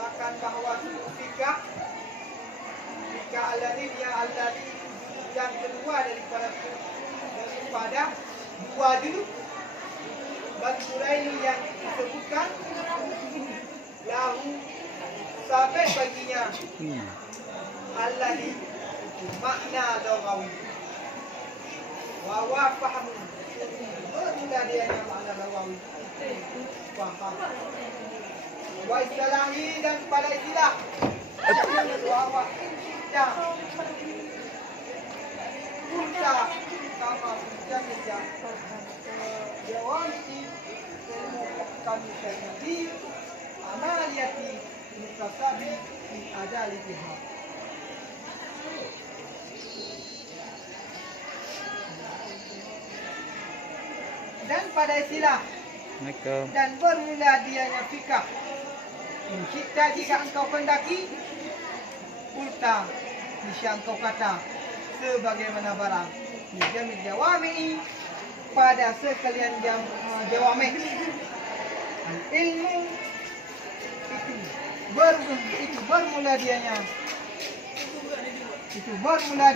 akan bahawa fikah al-ladin yang keluar daripada dua dulu bagi Quraini yang disebutkan lahu sampai baginya alladhi makna lughawi wa fahamu bermula dia yang makna lughawi faham wa istilahi dan pada istilah wa indah Kursa kama menjaga jawabti ilmu kami terjadi amaliyati mutasabi di adalitiha. Dan pada istilah dan bermula dianya fikah mencipta jika engkau kendaki ulta nisya engkau kata sebagaimana barang dijamil jawami pada sekalian jawami ilmu itu bermula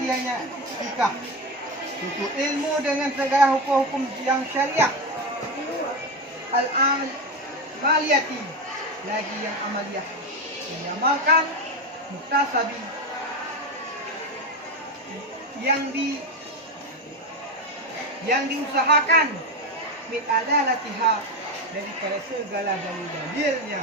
dianya fikah itu ilmu dengan segala hukum-hukum yang syariah al-amaliyati lagi yang amaliyah diamalkan muktasabi yang diusahakan min adalatiha daripada segala dalil-dalilnya.